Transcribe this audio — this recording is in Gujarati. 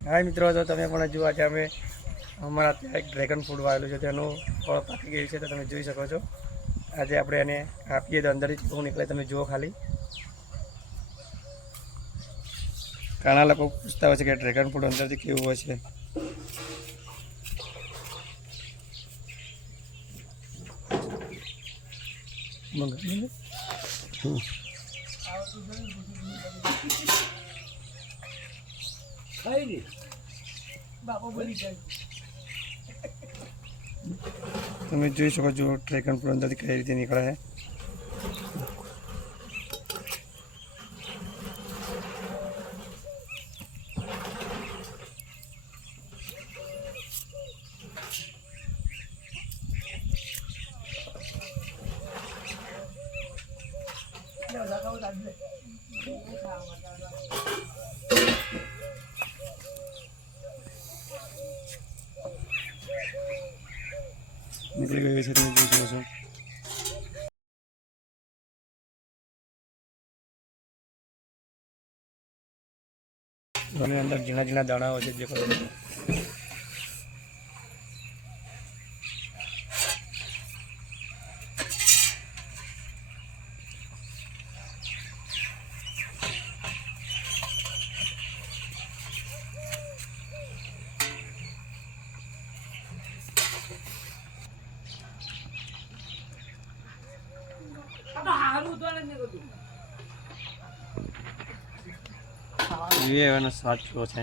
હા મિત્રો, તો તમે પણ જુઓ આજે અમે અમારા ત્યાં એક ડ્રેગન ફ્રૂટ વાવેલું છે, તેનું ફળ પાકી ગયું છે, તો તમે જોઈ શકો છો. આજે આપણે એને કાપીએ તો અંદરથી કેવું નીકળે તમે જુઓ ખાલી. ઘણા લોકો પૂછતા હોય છે કે ડ્રેગન ફ્રૂટ અંદરથી કેવું હોય છે. તમે જોઈ શકો છો ડ્રેગન ફ્રૂટ અંદરથી કઈ રીતે નીકળે છે. નીકળી ગયું છે, તમે જોઈ શકો છો. અને અંદર ઝીણા ઝીણા દાણાઓ છે જે જોઈએ એનો સ્વાદ કેવો છે.